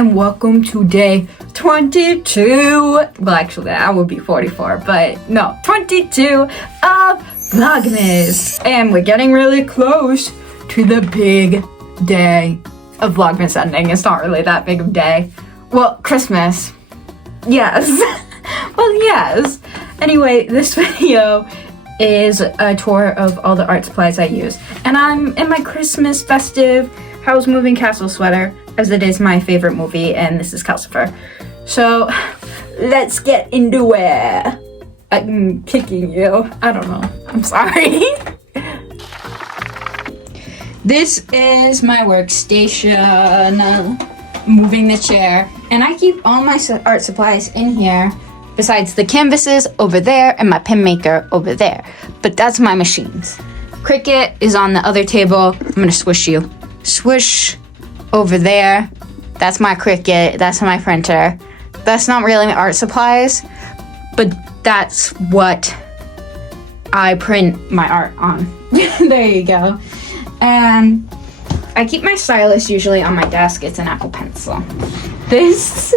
and welcome to day 22. Well, actually, that would be 44, but no, 22 of Vlogmas. And we're getting really close to the big day of Vlogmas ending. It's not really that big of a day. Well, Christmas. Yes. Well, yes. Anyway, this video is a tour of all the art supplies I use. And I'm in my Christmas festive House Moving Castle sweater, as it is my favorite movie, and this is Calcifer. So, let's get into it. I'm kicking you. I don't know. I'm sorry. This is my workstation. Moving the chair. And I keep all my art supplies in here, besides the canvases over there and my pen maker over there. But that's my machines. Cricut is on the other table. I'm gonna swish you. Swish over there. That's my Cricut. That's my printer. That's not really my art supplies, but that's what I print my art on. There you go. And I keep my stylus usually on my desk. It's an Apple Pencil. This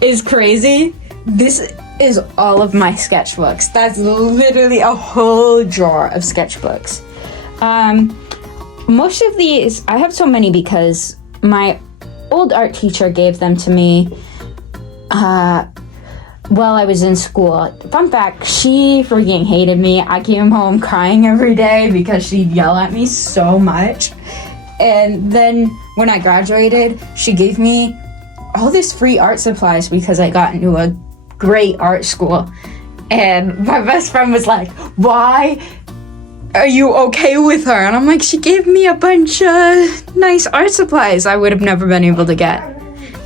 is crazy. This is all of my sketchbooks. That's literally a whole drawer of sketchbooks. Most of these, I have so many because my old art teacher gave them to me while I was in school. Fun fact, she freaking hated me. I came home crying every day because she'd yell at me so much. And then when I graduated, she gave me all this free art supplies because I got into a great art school. And my best friend was like, why are you okay with her? And I'm like, she gave me a bunch of nice art supplies I would have never been able to get.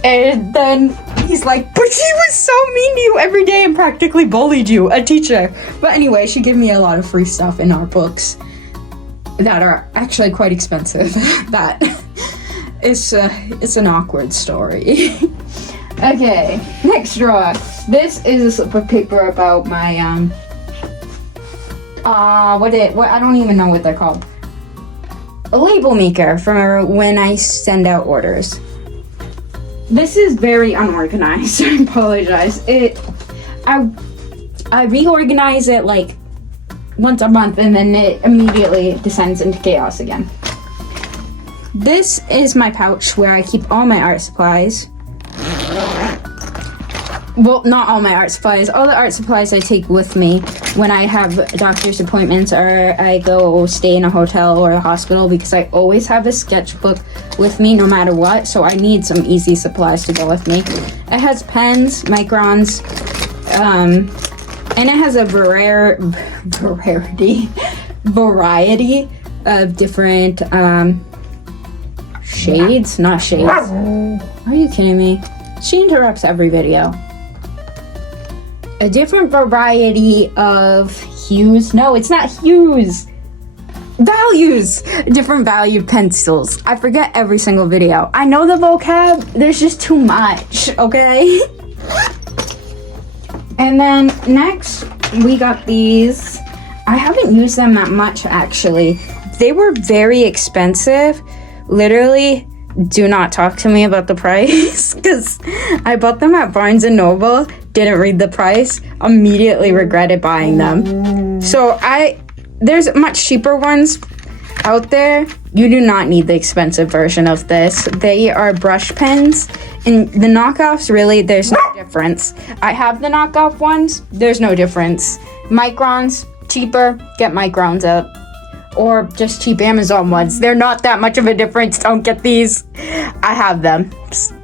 And then he's like, but she was so mean to you every day and practically bullied you, a teacher. But anyway, she gave me a lot of free stuff in art books that are actually quite expensive. That it's an awkward story. Okay, next drawer. This is a slip of paper about my what I don't even know what they're called. A label maker for when I send out orders. This is very unorganized. I apologize. I reorganize it like once a month and then it immediately descends into chaos again. This is my pouch where I keep all my art supplies. Well, not all my art supplies. All the art supplies I take with me when I have doctor's appointments or I go stay in a hotel or a hospital, because I always have a sketchbook with me no matter what, so I need some easy supplies to go with me. It has pens, microns, and it has a variety of different shades, not shades. Are you kidding me? She interrupts every video. A different variety of hues. No, it's not hues. Values. Different value pencils. I forget every single video. I know the vocab. There's just too much, okay? And then next, we got these. I haven't used them that much, actually. They were very expensive. Literally, do not talk to me about the price, because I bought them at Barnes & Noble, didn't read the price, immediately regretted buying them. So there's much cheaper ones out there. You do not need the expensive version of this. They are brush pens, and the knockoffs, really, there's no difference. I have the knockoff ones, there's no difference. Microns, cheaper, get microns up. Or just cheap Amazon ones. They're not that much of a difference. Don't get these. I have them.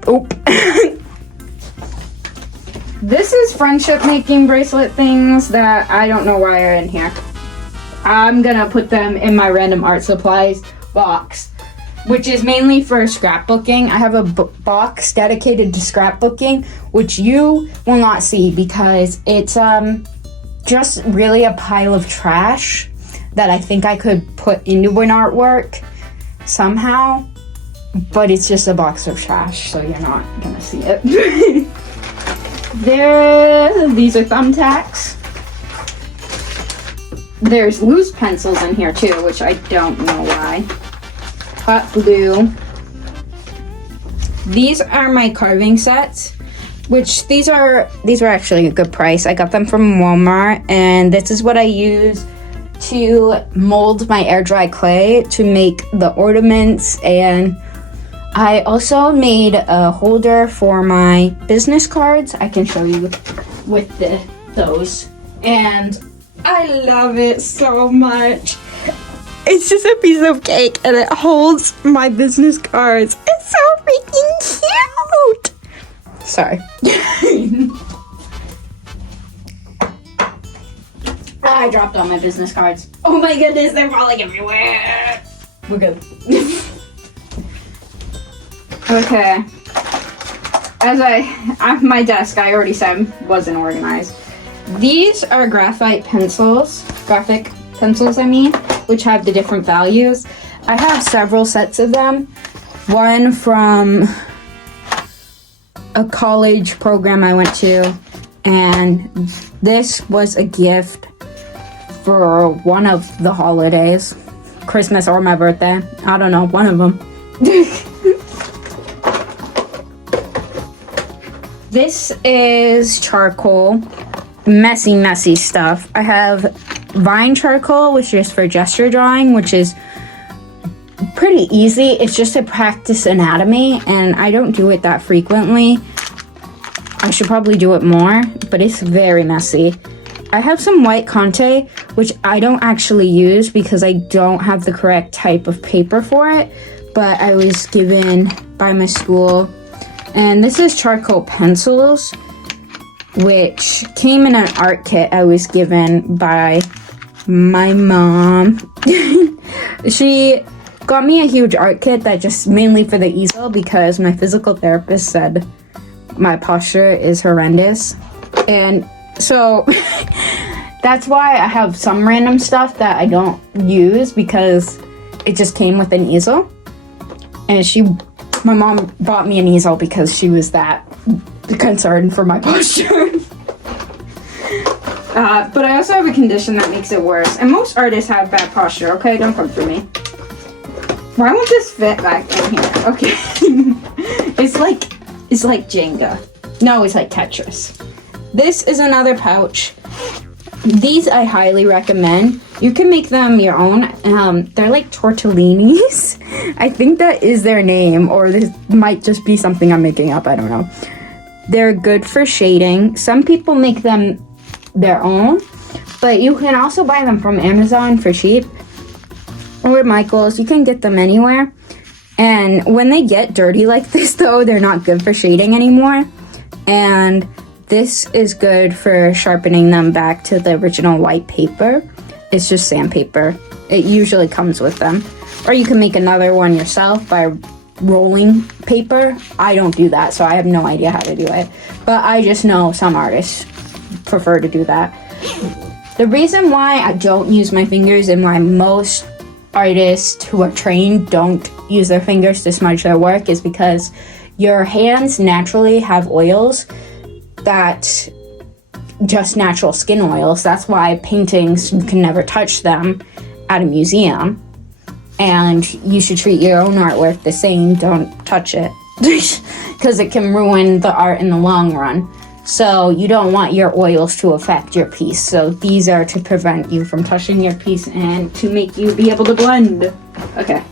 Oop. This is friendship making bracelet things that I don't know why are in here. I'm gonna put them in my random art supplies box, which is mainly for scrapbooking. I have a box dedicated to scrapbooking, which you will not see because it's just really a pile of trash that I think I could put into an artwork somehow, but it's just a box of trash, so you're not gonna see it. These are thumbtacks. There's loose pencils in here too, which I don't know why. Hot glue. These are my carving sets, which these were actually a good price. I got them from Walmart, and this is what I use to mold my air dry clay to make the ornaments. And I also made a holder for my business cards. I can show you with those, and I love it so much. It's just a piece of cake and it holds my business cards. It's so freaking cute. Sorry. I dropped all my business cards. Oh my goodness, they're falling everywhere. We're good. Okay. My desk, I already said, wasn't organized. These are graphic pencils, which have the different values. I have several sets of them. One from a college program I went to, and this was a gift for one of the holidays, Christmas or my birthday. I don't know, one of them. This is charcoal, messy stuff. I have vine charcoal, which is for gesture drawing, which is pretty easy. It's just to practice anatomy, and I don't do it that frequently. I should probably do it more, but it's very messy. I have some white Conte, which I don't actually use because I don't have the correct type of paper for it, but I was given by my school. And this is charcoal pencils, which came in an art kit I was given by my mom. She got me a huge art kit that just mainly for the easel because my physical therapist said my posture is horrendous. And so that's why I have some random stuff that I don't use because it just came with an easel. And my mom bought me an easel because she was that concerned for my posture. But I also have a condition that makes it worse. And most artists have bad posture, okay? Don't come for me. Why won't this fit back in here? Okay. It's like Jenga. No, it's like Tetris. This is another pouch. These I highly recommend. You can make them your own. They're like tortellinis. I think that is their name, or this might just be something I'm making up. I don't know. They're good for shading. Some people make them their own, but you can also buy them from Amazon for cheap, or Michael's. You can get them anywhere. And when they get dirty like this, though, they're not good for shading anymore. And this is good for sharpening them back to the original white paper. It's just sandpaper. It usually comes with them. Or you can make another one yourself by rolling paper. I don't do that, so I have no idea how to do it. But I just know some artists prefer to do that. The reason why I don't use my fingers and why most artists who are trained don't use their fingers to smudge their work is because your hands naturally have oils that just natural skin oils. That's why paintings, you can never touch them at a museum. And you should treat your own artwork the same. Don't touch it because it can ruin the art in the long run. So you don't want your oils to affect your piece. So these are to prevent you from touching your piece and to make you be able to blend. Okay.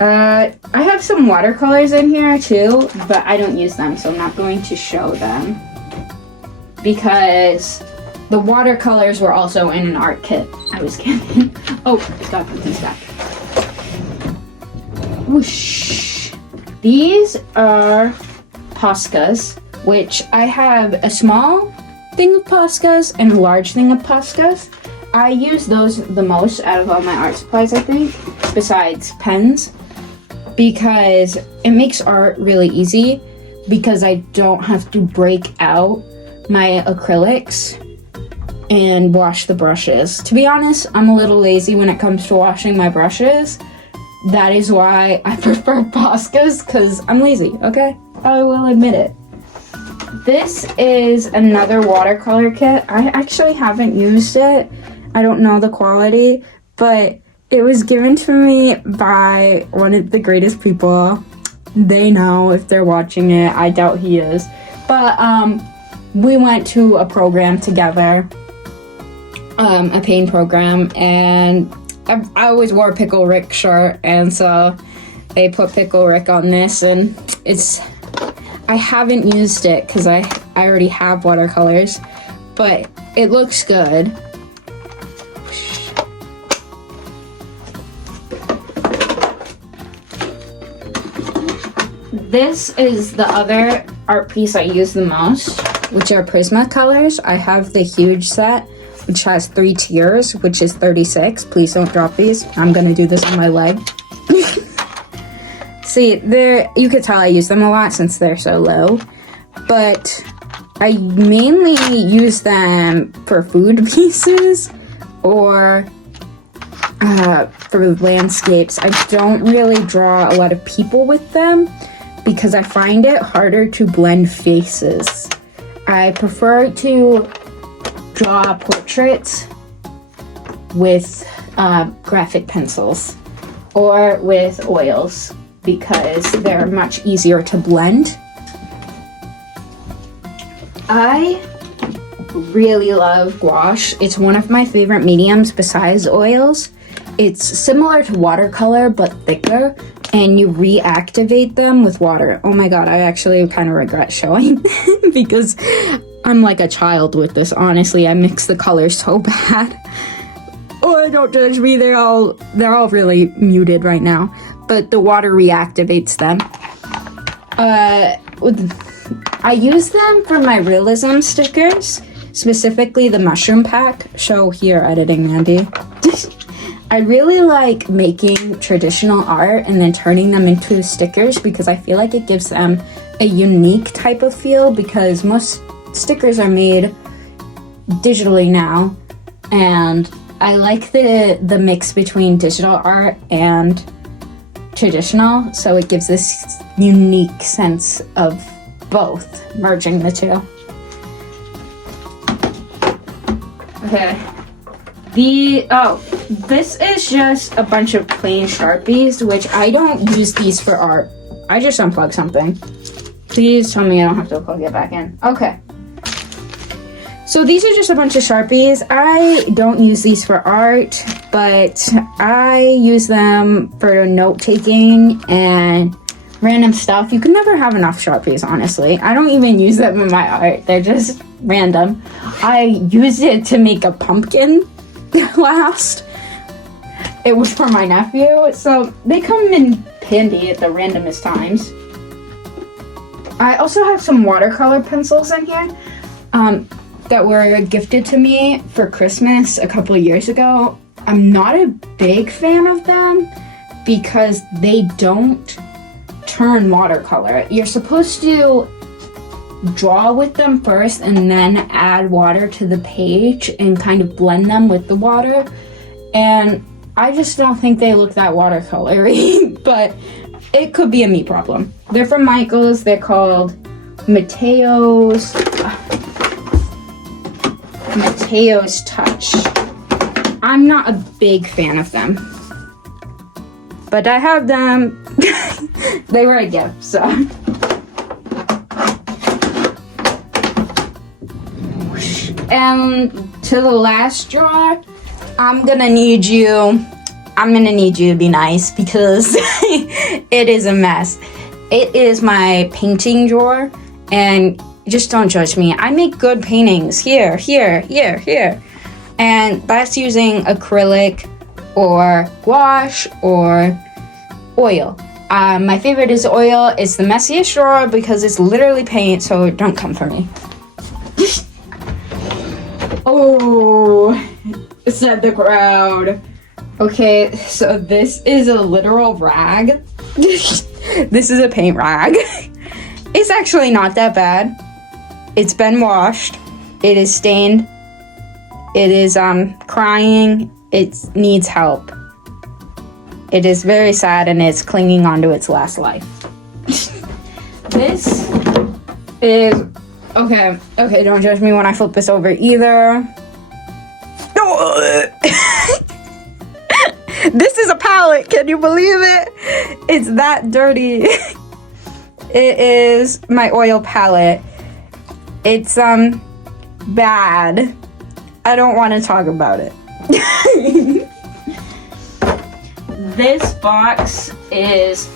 I have some watercolors in here too, but I don't use them, so I'm not going to show them because the watercolors were also in an art kit I was given. Oh, I got these back. Whoosh. These are Poscas, which I have a small thing of Poscas and a large thing of Poscas. I use those the most out of all my art supplies, I think, besides pens, because it makes art really easy because I don't have to break out my acrylics and wash the brushes. To be honest, I'm a little lazy when it comes to washing my brushes. That is why I prefer Poscas, because I'm lazy, okay? I will admit it. This is another watercolor kit. I actually haven't used it. I don't know the quality, but it was given to me by one of the greatest people they know if they're watching it. I doubt he is. But we went to a program together, a pain program, and I always wore a Pickle Rick shirt, and so they put Pickle Rick on this, and I haven't used it because I already have watercolors, but it looks good. This is the other art piece I use the most, which are Prismacolors. I have the huge set, which has 3 tiers, which is 36. Please don't drop these. I'm gonna do this on my leg. See, you could tell I use them a lot since they're so low, but I mainly use them for food pieces or for landscapes. I don't really draw a lot of people with them because I find it harder to blend faces. I prefer to draw portraits with graphic pencils or with oils because they're much easier to blend. I really love gouache. It's one of my favorite mediums besides oils. It's similar to watercolor but thicker, and you reactivate them with water. Oh my god, I actually kind of regret showing because I'm like a child with this, honestly. I mix the colors so bad. Oh, don't judge me, they're all really muted right now. But the water reactivates them. I use them for my realism stickers, specifically the mushroom pack. Show here, editing Mandy. I really like making traditional art and then turning them into stickers because I feel like it gives them a unique type of feel because most stickers are made digitally now, and I like the mix between digital art and traditional, so it gives this unique sense of both, merging the two. Okay. This is just a bunch of plain Sharpies, which I don't use these for art. I just unplug something. Please tell me I don't have to plug it back in. Okay. So these are just a bunch of Sharpies. I don't use these for art, but I use them for note-taking and random stuff. You can never have enough Sharpies, honestly. I don't even use them in my art. They're just random. I used it to make a pumpkin last. It was for my nephew, so they come in handy at the randomest times. I also have some watercolor pencils in here that were gifted to me for Christmas a couple of years ago. I'm not a big fan of them because they don't turn watercolor. You're supposed to draw with them first and then add water to the page and kind of blend them with the water, and I just don't think they look that watercolory, but it could be a me problem. They're from Michaels. They're called Mateo's Touch. I'm not a big fan of them, but I have them. They were a gift, so. And to the last drawer, I'm gonna need you to be nice because it is a mess. It is my painting drawer, and just don't judge me. I make good paintings here, and that's using acrylic or gouache or oil. My favorite is oil. It's the messiest drawer because it's literally paint, so don't come for me. Oh, said the crowd. Okay, so this is a literal rag. This is a paint rag. It's actually not that bad. It's been washed. It is stained. It is crying. It needs help. It is very sad and it's clinging onto its last life. This is okay, don't judge me when I flip this over either. This is a palette, can you believe it? It's that dirty. It is my oil palette. It's bad. I don't want to talk about it. This box is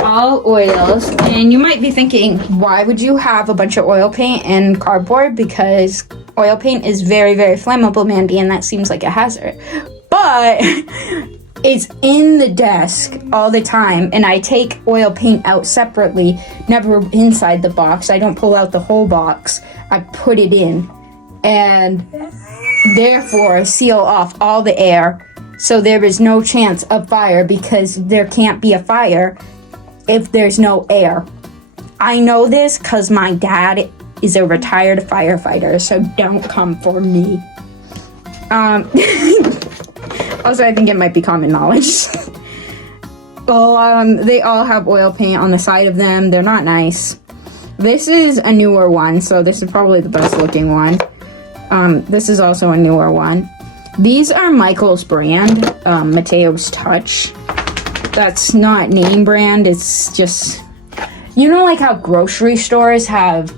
all oils, and you might be thinking, why would you have a bunch of oil paint and cardboard? Because oil paint is very, very flammable, Mandy, and that seems like a hazard. But it's in the desk all the time, and I take oil paint out separately, never inside the box. I don't pull out the whole box. I put it in, and therefore seal off all the air, so there is no chance of fire, because there can't be a fire if there's no air. I know this because my dad is a retired firefighter, so don't come for me. Also, I think it might be common knowledge. Well, they all have oil paint on the side of them. They're not nice. This is a newer one, so this is probably the best looking one. This is also a newer one. These are Michael's brand, Mateo's Touch. That's not name brand, it's just, you know, like how grocery stores have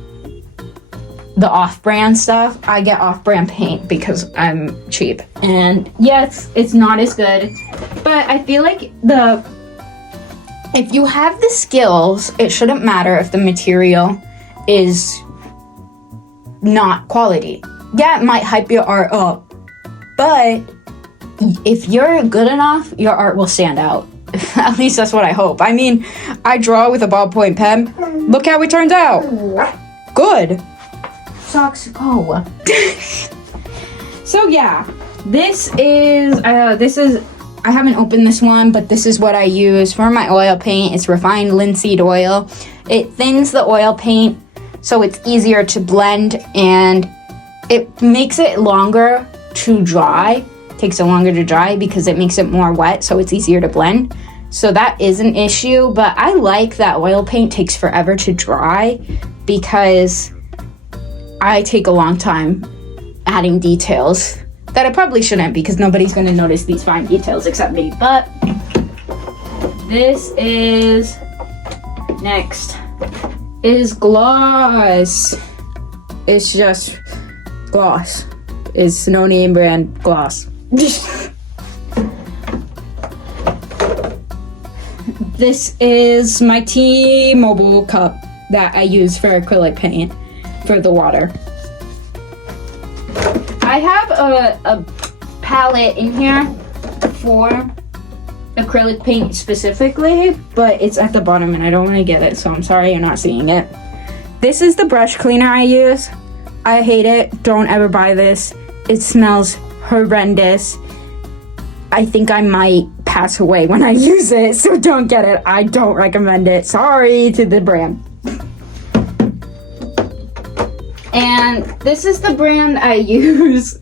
the off-brand stuff? I get off-brand paint because I'm cheap. And yes, it's not as good, but I feel like if you have the skills, it shouldn't matter if the material is not quality. Yeah, it might hype your art up, but if you're good enough, your art will stand out. At least that's what I hope. I mean, I draw with a ballpoint pen. Look how it turns out. Good. Socks go. So yeah, this is, I haven't opened this one, but this is what I use for my oil paint. It's refined linseed oil. It thins the oil paint so it's easier to blend, and it makes it longer to dry. Takes it longer to dry because it makes it more wet, so it's easier to blend. So that is an issue, but I like that oil paint takes forever to dry because I take a long time adding details that I probably shouldn't, because nobody's going to notice these fine details except me. But this is next is gloss. It's just gloss. It's no name brand gloss. This is my T-Mobile cup that I use for acrylic paint for the water. I have a palette in here for acrylic paint specifically, but it's at the bottom and I don't want to get it, so I'm sorry you're not seeing it. This is the brush cleaner I use. I hate it. Don't ever buy this. It smells horrendous. I think I might pass away when I use it, so don't get it. I don't recommend it. Sorry to the brand. And this is the brand I use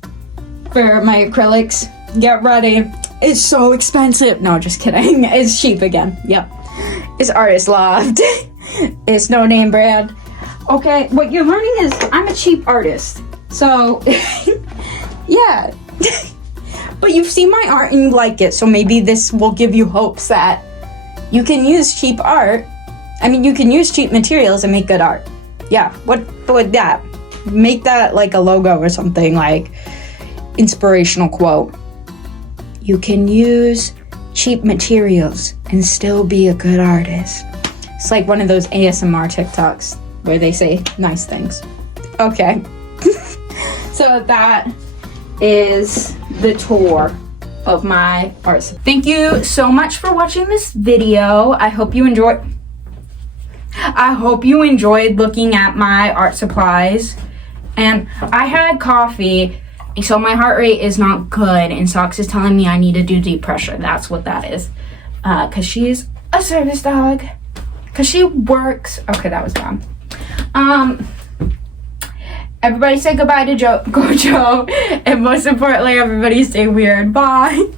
for my acrylics. Get ready. It's so expensive. No, just kidding. It's cheap again. Yep. It's Artist Loft. It's no name brand. Okay, what you're learning is I'm a cheap artist. So, yeah. But you've seen my art and you like it, so maybe this will give you hopes that you can use cheap art. I mean, you can use cheap materials and make good art. Yeah, what would that? Make that like a logo or something, like inspirational quote. You can use cheap materials and still be a good artist. It's like one of those ASMR TikToks where they say nice things. Okay. So that is the tour of my art. Thank you so much for watching this video. I hope you enjoyed looking at my art supplies. And I had coffee, so my heart rate is not good, and Socks is telling me I need to do deep pressure. That's what that is. Because she's a service dog. Because she works. Okay, that was dumb. Everybody say goodbye to Gojo. And most importantly, everybody stay weird. Bye.